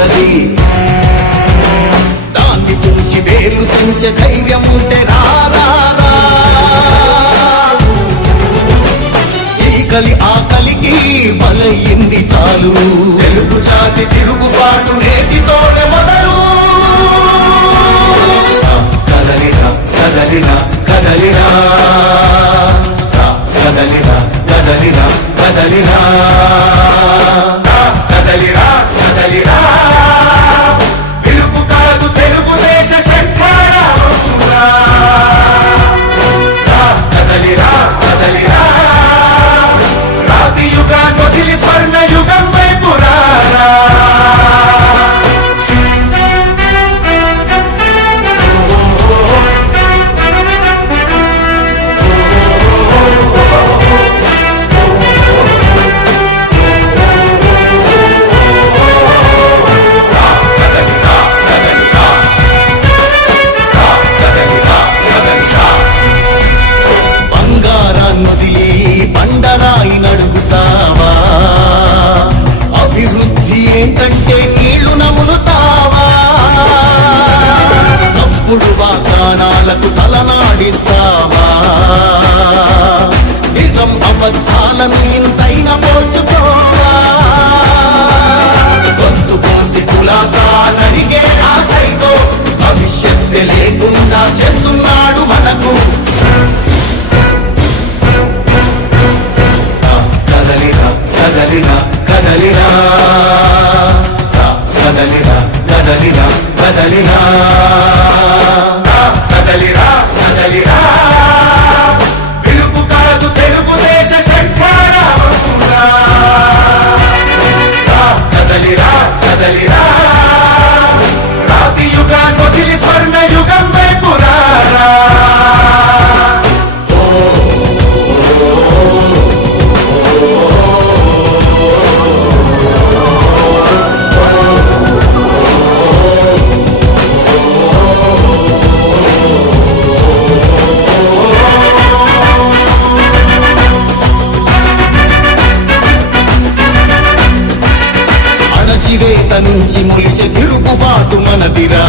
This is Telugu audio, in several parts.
అది దాన్ని తుంచి వేలు తుంచే ధైర్యం ఉంటే రారా ఈకలి ఆకలికి బలయింది చాలు. తెలుగు జాతి తిరుగుబాటు నేటితోనే మొదలు. కదలిరా కదలిరా కదలిరా కదలిరా కదలిరా కదలిరా కదలిరా అబద్ధాలను ఇంతైన పోల్చుకోవా గొంతు కోసి కులాసా నడిగే ఆ భవిష్యత్తు లేకుండా చేస్తున్నాడు మనకు. కదలిరా కదలిరా కదలిరా కదలిరా కదలిరా కదలిరా అణచివేత నుంచి మొలిచి తిరుగుబాటు మనదిరా.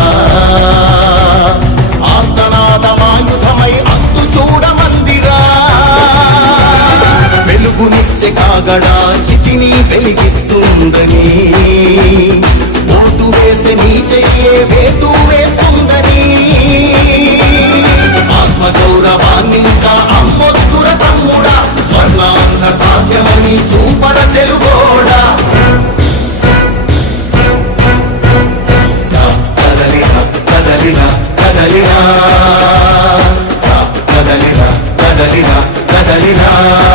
ఆర్తనాదమాయుధమై అంతు చూడమందిరా వెలుగునిచ్చే కాగడా చితిని వెలిగిస్తుందని. కదలిరా